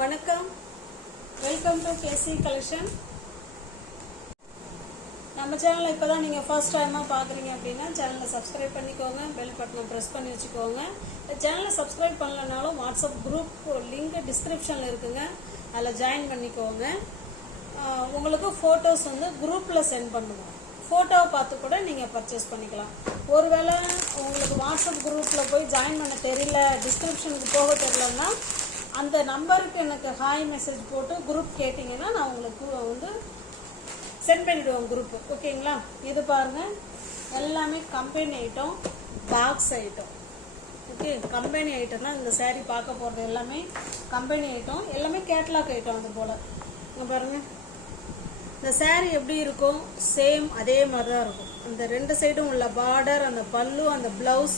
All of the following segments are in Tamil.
வணக்கம், வெல்கம் டு கேசி கலெக்ஷன். நம்ம சேனலை இப்போ தான் நீங்கள் ஃபர்ஸ்ட் டைமாக பார்க்குறீங்க அப்படின்னா சேனலை சப்ஸ்கிரைப் பண்ணிக்கோங்க, பெல் பட்டனை ப்ரெஸ் பண்ணி வச்சுக்கோங்க. சேனலை சப்ஸ்கிரைப் பண்ணலனாலும் வாட்ஸ்அப் குரூப் லிங்க் டிஸ்கிரிப்ஷனில் இருக்குங்க, அதில் ஜாயின் பண்ணிக்கோங்க. உங்களுக்கு ஃபோட்டோஸ் குரூப்பில் சென்ட் பண்ணுவோம். ஃபோட்டோவை பார்த்து கூட நீங்கள் பர்ச்சேஸ் பண்ணிக்கலாம். ஒருவேளை உங்களுக்கு வாட்ஸ்அப் குரூப்பில் போய் ஜாயின் பண்ண தெரியல, டிஸ்கிரிப்ஷனுக்கு போக தெரியலன்னா அந்த நம்பருக்கு எனக்கு ஹாய் மெசேஜ் போட்டு குரூப் கேட்டிங்கன்னா நான் உங்களுக்கு சென்ட் பண்ணிவிடுவோம் குரூப்பு. ஓகேங்களா? இது பாருங்கள், எல்லாமே company item, box item. Okay, company item தான் இந்த சேரீ பார்க்க போகிறது. எல்லாமே கம்பெனி ஐட்டம், எல்லாமே கேட்லாக் ஐட்டம். அது போல் இங்கே பாருங்கள், இந்த சேரீ எப்படி இருக்கும் சேம் அதே மாதிரி தான் இருக்கும். இந்த ரெண்டு சைடும் உள்ள பார்டர், அந்த பல்லு, அந்த ப்ளவுஸ்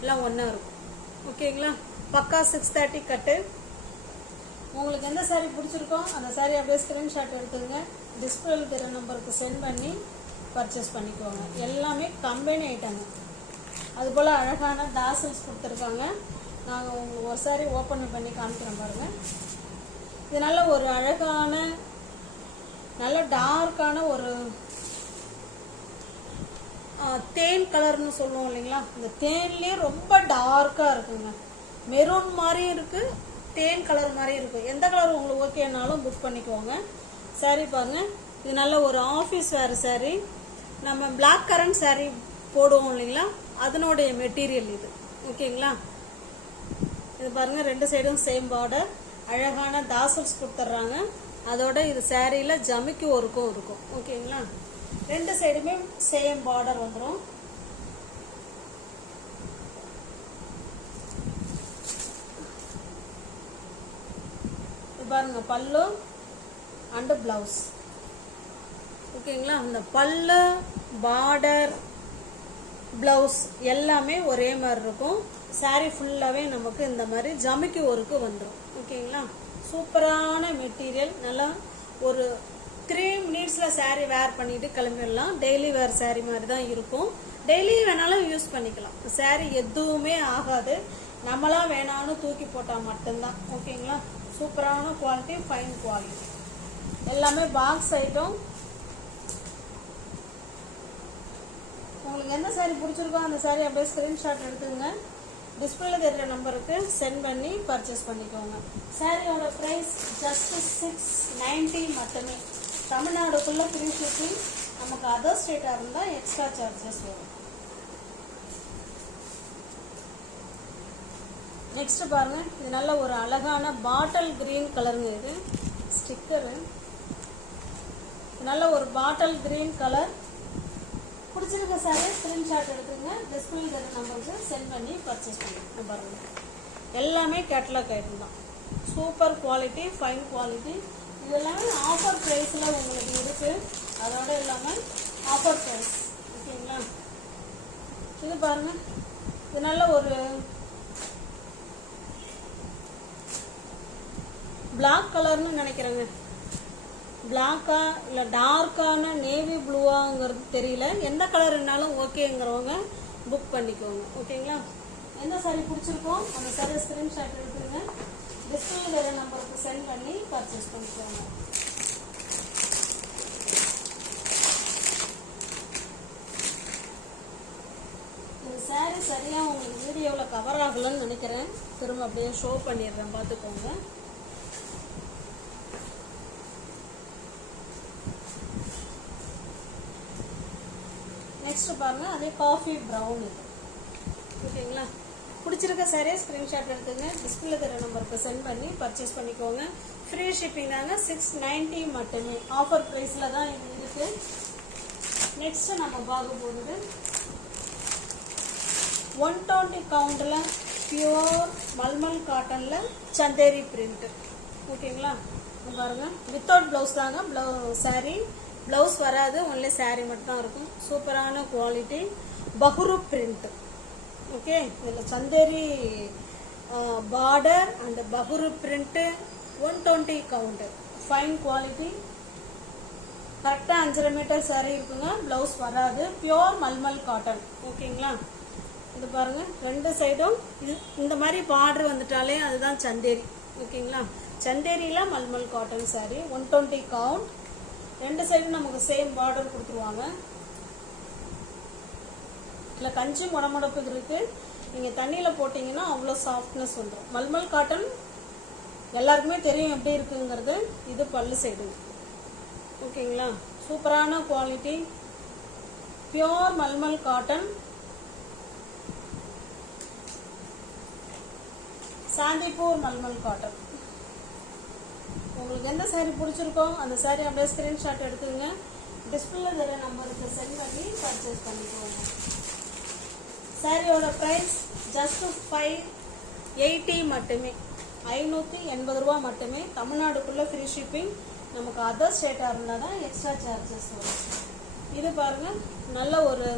எல்லாம் ஒன்றா இருக்கும். ஓகேங்களா? பக்கா 630 கட்டு. உங்களுக்கு எந்த சாரீ பிடிச்சிருக்கோ அந்த சாரீ அப்படியே ஸ்க்ரீன்ஷாட் எடுத்துங்க, டிஸ்பிளேல தெரிய நம்பருக்கு சென்ட் பண்ணி பர்ச்சேஸ் பண்ணிக்கோங்க. எல்லாமே கம்பெனி ஐட்டங்க. அதுபோல் அழகான டாசல்ஸ் கொடுத்துருக்காங்க. நாங்கள் உங்களுக்கு ஒரு சாரீ ஓப்பன் பண்ணி காமிக்கிறோம் பாருங்கள். இது நல்ல ஒரு அழகான, நல்ல டார்க்கான ஒரு தேன் கலர்னு சொல்லுவோம் இல்லைங்களா, இந்த தேன்லேயே ரொம்ப டார்க்காக இருக்குங்க. மெரூன் மாதிரியும் இருக்குது, தேன் கலர் மாதிரி இருக்குது. எந்த கலர் உங்களுக்கு ஓகேனாலும் புக் பண்ணிக்கோங்க. சாரீ பாருங்க, இது நல்ல ஒரு ஆஃபீஸ் வேர் சாரீ. நம்ம பிளாக் கரண்ட் சாரீ போடுவோம் இல்லைங்களா, அதனுடைய மெட்டீரியல் இது. ஓகேங்களா? இது பாருங்க, ரெண்டு சைடும் சேம் பார்டர், அழகான தாசல்ஸ் கொடுத்துட்றாங்க. அதோட இது சாரியில் ஜமிக்கு ஒர்க்கும் இருக்கும். ஓகேங்களா? ரெண்டு சைடுமே சேம் பார்டர் வந்துடும். பாருங்க, பல்லு அண்ட் பிளவுஸ். ஓகேங்களா? அந்த பல்லு, பார்டர், பிளவுஸ் எல்லாமே ஒரே மாதிரி இருக்கும். சாரீ ஃபுல்லாகவே நமக்கு இந்த மாதிரி ஜமிக்கு ஒர்க்கு வந்துடும். ஓகேங்களா? சூப்பரான மெட்டீரியல். நல்லா ஒரு 3 மினிட்ஸில் சாரீ வேர் பண்ணிட்டு கிளம்பிடலாம். டெய்லி வேர் சாரீ மாதிரி தான் இருக்கும். டெய்லி வேணாலும் யூஸ் பண்ணிக்கலாம். சாரீ எதுவுமே ஆகாது. நம்மளாம் வேணாலும் தூக்கி போட்டால் மட்டும்தான். ஓகேங்களா? சூப்பரான குவாலிட்டி, ஃபைன் குவாலிட்டி. எல்லாமே பாக்ஸ் ஐட்டம். உங்களுக்கு எந்த சாரீ பிடிச்சிருக்கோ அந்த சாரீ அப்படியே ஸ்க்ரீன்ஷாட் எடுத்துங்க, டிஸ்பிளேல தெரிகிற நம்பருக்கு சென்ட் பண்ணி பர்ச்சேஸ் பண்ணிக்கோங்க. சாரியோட ப்ரைஸ் ஜஸ்ட் 690 மட்டுமே. தமிழ்நாடுக்குள்ளே ஃப்ரீ ஷிப்பிங். நமக்கு அதர் ஸ்டேட்டாக இருந்தால் எக்ஸ்ட்ரா சார்ஜஸ் வரும். நெக்ஸ்ட் பாருங்க, இது நல்ல ஒரு அழகான பாட்டில் கிரீன் கலருங்க. இது ஸ்டிக்கரு. நல்ல ஒரு பாட்டில் கிரீன் கலர். பிடிச்சிருக்க சாரி ஸ்க்ரீன்ஷாட் எடுத்துங்க, டிஸ்பிளே தர நம்பருக்கு சென்ட் பண்ணி பர்ச்சேஸ் பண்ணுங்க. பாருங்க, எல்லாமே கேட்லாக் ஐட்டம் தான். Super quality, fine quality. இதெல்லாம் ஆஃபர் ப்ரைஸில் உங்களுக்கு இருக்குது. அதோட இல்லாமல் ஆஃபர் ப்ரைஸ். ஓகேங்களா? இது பாருங்க, இது நல்ல ஒரு பிளாக் கலர்னு நினைக்கிறேங்க. பிளாக்கா இல்லை டார்க்கான நேவி ப்ளூவாங்கிறது தெரியல. எந்த கலர்னாலும் ஓகேங்கிறவங்க புக் பண்ணிக்கோங்க. ஓகேங்களா? எந்த சாரீ பிடிச்சிருக்கோ அந்த சாரீ ஸ்க்ரீன்ஷாட் எடுத்துருங்க, டிஸ்பிளே வேறு நம்பருக்கு சென்ட் பண்ணி பர்ச்சேஸ் பண்ணிக்கோங்க. இந்த சாரீ சரியாக உங்களுக்கு வீடியோவில் கவர் ஆகலன்னு நினைக்கிறேன். திரும்ப அப்படியே ஷோ பண்ணிடுறேன், பார்த்துக்கோங்க. நெக்ஸ்ட் பாருங்க, அதே காஃபி ப்ரௌன். இது ஓகேங்களா? பிடிச்சிருக்க சாரியை ஸ்க்ரீன்ஷாட் எடுத்துங்க, டிஸ்பிளே தர நம்பருக்கு சென்ட் பண்ணி பர்ச்சேஸ் பண்ணிக்கோங்க. ஃப்ரீ ஷிப்பிங் தாங்க, 690 மட்டுமே. ஆஃபர் ப்ரைஸில் தான் இது இருக்கு. நெக்ஸ்ட் நம்ம பார்க்க போகிறது 120 கவுண்டில் பியூர் மல்மல் காட்டனில் சந்தேரி பிரிண்ட். ஓகேங்களா? பாருங்க, வித்தவுட் ப்ளவுஸ் தாங்க சாரீ. ப்ளவுஸ் வராது, ஒன்லி சாரீ மட்டும் தான் இருக்கும். சூப்பரான குவாலிட்டி, பஹுரு பிரிண்ட். ஓகே, இதில் Chanderi border and Bagru print, 120 count, fine quality. கரெக்டாக 5.5 மீட்டர் சாரீ இருக்குங்க. ப்ளவுஸ் வராது, பியோர் மல்மல் காட்டன். ஓகேங்களா? இது பாருங்க, ரெண்டு சைடும் இது இந்த மாதிரி பார்டர் வந்துட்டாலே அதுதான் சந்தேரி. ஓகேங்களா. சந்தேரியில் மல்மல் காட்டன் சாரீ 120 கவுண்ட். 2 சைடும் நமக்கு சேம் பார்டர் கொடுத்துருவாங்க. இல்லை கஞ்சி முடமுடப்பு இருக்குது. நீங்கள் தண்ணியில் போட்டிங்கன்னா அவ்வளோ சாஃப்ட்னஸ் வந்துடும். மல்மல் காட்டன் எல்லாருக்குமே தெரியும் எப்படி இருக்குங்கிறது. இது பல்லு சைடு. ஓகேங்களா. சூப்பரான quality, pure mulmul cotton. Shantipur mulmul cotton. உங்களுக்கு எந்த சாரீ பிடிச்சிருக்கோ அந்த சாரீ அப்படியே ஸ்க்ரீன்ஷாட் எடுத்துங்க. டிஸ்பிளே தர நம்பருக்கு சென்ட் பண்ணி பர்ச்சேஸ் பண்ணிக்கோங்க. சாரியோட ப்ரைஸ் ஜஸ்ட் 580 மட்டுமே, 580 ரூபா மட்டுமே. தமிழ்நாடுக்குள்ளே ஃப்ரீ ஷிப்பிங். நமக்கு அதர் ஸ்டேட்டாக இருந்தால் தான் எக்ஸ்ட்ரா சார்ஜஸ் வரும். இது பாருங்கள், நல்ல ஒரு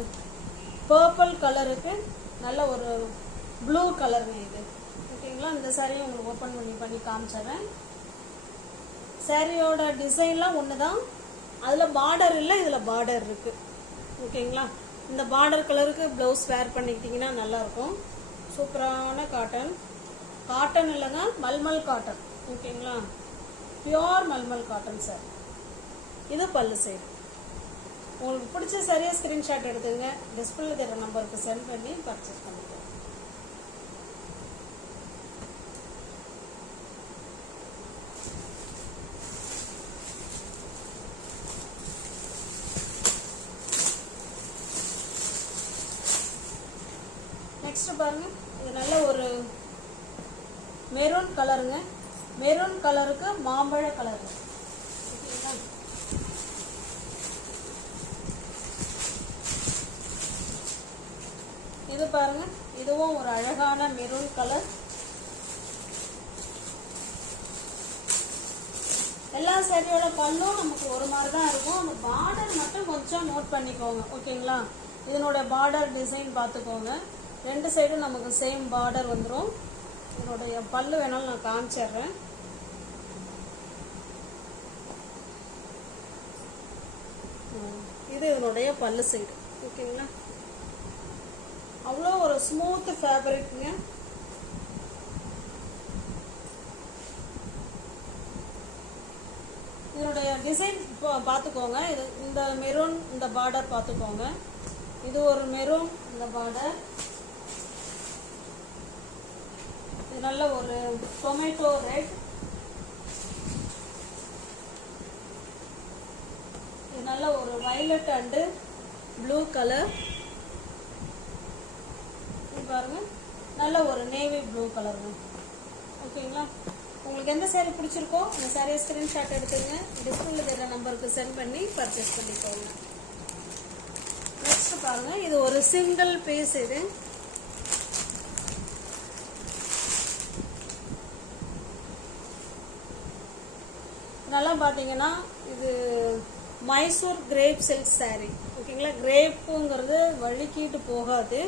பர்பிள் கலருக்கு நல்ல ஒரு ப்ளூ கலருங்க இது. ஓகேங்களா. இந்த சாரியை உங்களுக்கு ஓப்பன் பண்ணி காமிச்சிடுறேன். சாரியோட டிசைன்லாம் ஒன்று தான், அதில் பார்டர் இல்லை, இதில் பார்டர் இருக்குது. ஓகேங்களா. இந்த பார்டர் கலருக்கு ப்ளவுஸ் வேர் பண்ணிக்கிட்டிங்கன்னா நல்லாயிருக்கும். சூப்பரான காட்டன். காட்டன் இல்லைங்க, மல்மல் காட்டன். ஓகேங்களா. Pure mulmul cotton sir. இது பல்லு சைடு. உங்களுக்கு பிடிச்ச சரியாக ஸ்க்ரீன்ஷாட் எடுத்துங்க. டிஸ்பிளே தர நம்பருக்கு சென்ட் பண்ணி பர்ச்சேஸ் பண்ணிக்கோங்க. நெக்ஸ்ட் பாருங்க, இது நல்ல ஒரு மெரூன் கலருங்க. மெரூன் கலருக்கு மாம்பழ கலர். ஓகேங்களா. இது பாருங்க, இதுவும் ஒரு அழகான மெரூன் கலர். எல்லா சாரியோட பல்லும் நமக்கு ஒரு மாதிரி தான் இருக்கும். அந்த பார்டர் மட்டும் கொஞ்சம் நோட் பண்ணிக்கோங்க. ஓகேங்களா. இதனோட பார்டர் டிசைன் பார்த்துக்கோங்க. 2 சைடும் நமக்கு சேம் பார்டர் வந்துடும். இதனுடைய பல்லு வேணாலும் நான் காமிச்சிடுறேன். இது இதனுடைய பல்லு சைடு. ஓகேங்களா. அவ்வளோ ஒரு ஸ்மூத் ஃபேப்ரிக்ங்க. இதனுடைய டிசைன் பார்த்துக்கோங்க. இது இந்த மெரூன், இந்த பார்டர் பார்த்துக்கோங்க. இது ஒரு மெரூன், இந்த பார்டர். இது நல்ல ஒரு டொமேட்டோ ரெட். இது நல்ல ஒரு வயலட் அண்டு ப்ளூ கலர். இது பாருங்க, நல்ல ஒரு நேவி ப்ளூ கலருங்க. ஓகேங்களா. உங்களுக்கு எந்த சாரீ பிடிச்சிருக்கோ அந்த சாரியை ஸ்க்ரீன்ஷாட் எடுத்துங்க. டிஸ்பிளே தர நம்பருக்கு சென்ட் பண்ணி பர்ச்சேஸ் பண்ணிக்கோங்க. நெக்ஸ்ட் பாருங்க, இது ஒரு சிங்கிள் பீஸ். இது நல்லா பார்த்தீங்கன்னா இது மைசூர் கிரேப் சில்க் சாரீ. ஓகேங்களா. கிரேப்புங்கிறது வழுக்கிட்டு போகாது.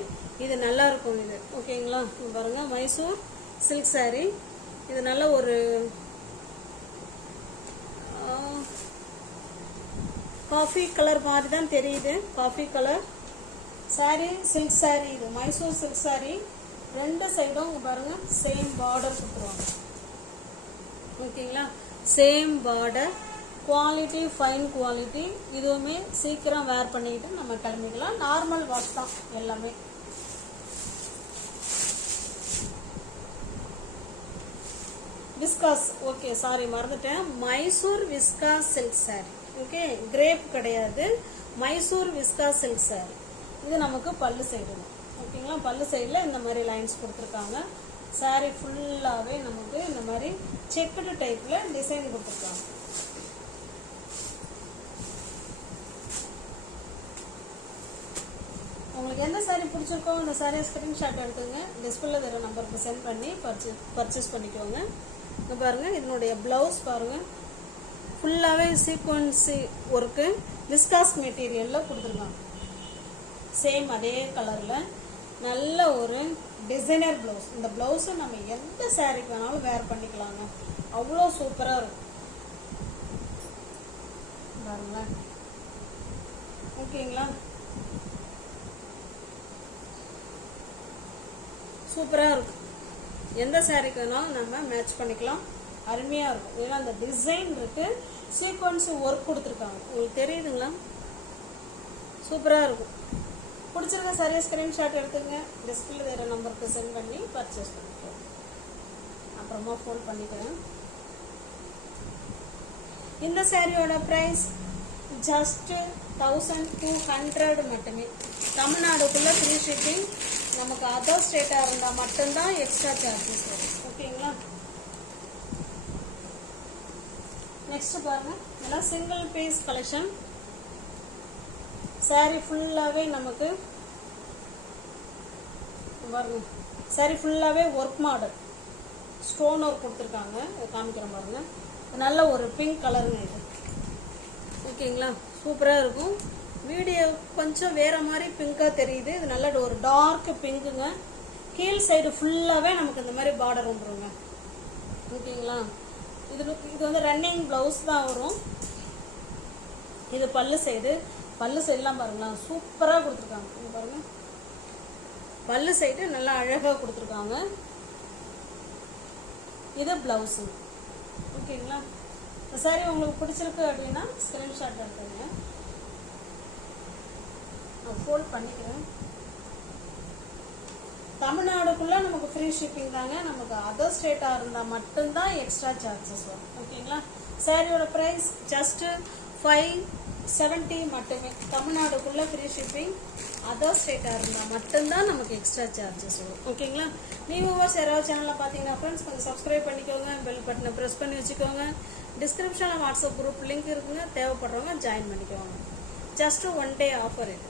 இது நல்லா இருக்கும் இது. ஓகேங்களா. பாருங்க, மைசூர் சில்க் சாரீ. இது நல்ல ஒரு காஃபி கலர் மாதிரி தான் தெரியுது. Coffee colour sari, silk sari. இது மைசூர் சில்க் சாரீ. 2 சைடும் பாருங்க சேம் பார்டர் கொடுத்துருவாங்க. ஓகேங்களா. Same border. Quality fine quality. இதுவுமே சீக்கிரம் வேர் பண்ணிக்கிட்டு நம்ம கிளம்பிக்கலாம். நார்மல் வாஷ் தான் எல்லாமே. விஸ்காஸ். ஓகே, சாரி மறந்துட்டேன். Mysore viscose silk sari. Okay, crepe கிடையாது, மைசூர் விஸ்காஸ் சில்க் சாரீ. இது நமக்கு பல்லு சைடு. ஓகேங்களா. பல்லு சைடில் இந்த மாதிரி லைன்ஸ் கொடுத்துருக்காங்க. சாரீ ஃபுல்லாகவே நமக்கு இந்த மாதிரி செக்குடு டைப்பில் டிசைன் கொடுத்துருக்காங்க. உங்களுக்கு எந்த சாரீ பிடிச்சிருக்கோ அந்த சாரியை ஸ்க்ரீன்ஷாட் எடுத்துங்க. டிஸ்பிளே தர நம்பருக்கு சென்ட் பண்ணி பர்ச்சேஸ் பண்ணிக்கோங்க. இங்கே பாருங்கள், இதனுடைய ப்ளவுஸ் பாருங்கள், ஃபுல்லாகவே சீக்வன்ஸி ஒர்க்கு விஸ்காஸ் மெட்டீரியலில் கொடுத்துருக்காங்க. சேம் அதே கலரில் நல்ல ஒரு டிசைனர் ப்ளவுஸ். இந்த ப்ளவுஸை நம்ம எந்த சாரீக்கு வேணாலும் வேர் பண்ணிக்கலாங்க. அவ்வளோ சூப்பராக இருக்கும் பாருங்களேன். ஓகேங்களா. சூப்பராக இருக்கும். எந்த சாரீக்கு வேணாலும் நம்ம மேட்ச் பண்ணிக்கலாம். அருமையாக இருக்கும். ஏன்னா அந்த டிசைன் இருக்குது, சீக்வன்ஸ் ஒர்க் கொடுத்துருக்காங்க. உங்களுக்கு தெரியுதுங்களா? சூப்பராக இருக்கும். பிடிச்சிருக்க சாரியை ஸ்க்ரீன்ஷாட் எடுத்துங்க, டிஸ்பிளே வேறு நம்பருக்கு சென்ட் பண்ணி பர்ச்சேஸ் பண்ணிக்கலாம். அப்புறமா ஃபோன் பண்ணிக்கிறேன். இந்த சாரியோட ப்ரைஸ் ஜஸ்ட் 1200 மட்டுமே. தமிழ்நாடுக்குள்ளே ஃப்ரீ ஷிப்பிங். நமக்கு அதர் ஸ்டேட்டாக இருந்தால் மட்டும்தான் எக்ஸ்ட்ரா சார்ஜஸ் வரும். ஓகேங்களா? நெக்ஸ்ட் பாருங்க, இதெல்லாம் சிங்கிள் பீஸ் கலெக்ஷன். சாரி ஃபுல்லாகவே நமக்கு பாருங்க, சாரி ஃபுல்லாகவே ஒர்க் மாடல் ஸ்டோன் ஒர்க் கொடுத்துருக்காங்க. காமிக்கிறேன் பாருங்க. நல்ல ஒரு பிங்க் கலருங்க இது. ஓகேங்களா? சூப்பராக இருக்கும். வீடியோ கொஞ்சம் வேற மாதிரி பிங்காக தெரியுது. இது நல்ல ஒரு டார்க் பிங்க்குங்க. கீழ் சைடு ஃபுல்லாகவே நமக்கு இந்த மாதிரி பார்டர் வந்துருங்க. ஓகேங்களா? இது வந்து ரன்னிங் ப்ளவுஸ் தான் வரும். இது பல்லு சைடுலாம் பாருங்களா, சூப்பராக கொடுத்துருக்காங்க. இது பாருங்க, பல்லு சைடு நல்லா அழகாக கொடுத்துருக்காங்க. இது பிளவுஸு. ஓகேங்களா? சாரி உங்களுக்கு பிடிச்சிருக்கு அப்படின்னா ஸ்க்ரீன்ஷாட் எடுத்துங்க. நான் ஃபோல்ட் பண்ணிக்கிறேன். தமிழ்நாடுக்குள்ளே நமக்கு ஃப்ரீ ஷிப்பிங் தாங்க. நமக்கு அதர் ஸ்டேட்டாக இருந்தால் மட்டும்தான் எக்ஸ்ட்ரா சார்ஜஸ் வரும். ஓகேங்களா? சாரியோட ப்ரைஸ் ஜஸ்ட்டு 570 மட்டுமே. தமிழ்நாடுக்குள்ளே ஃப்ரீ ஷிப்பிங், அதர் ஸ்டேட்டாக இருந்தால் மட்டும்தான் நமக்கு எக்ஸ்ட்ரா சார்ஜஸ் வரும். ஓகேங்களா? நீங்கள் யாராவது சேனலில் பார்த்தீங்கன்னா ஃப்ரெண்ட்ஸ் கொஞ்சம் சப்ஸ்கிரைப் பண்ணிக்கோங்க, பெல் பட்டனை ப்ரெஸ் பண்ணி வச்சுக்கோங்க. டிஸ்கிரிப்ஷனில் வாட்ஸ்அப் குரூப் லிங்க் இருக்குங்க, தேவைப்படுறவங்க ஜாயின் பண்ணிக்கோங்க. ஜஸ்ட்டு 1 day ஆஃபர் இது.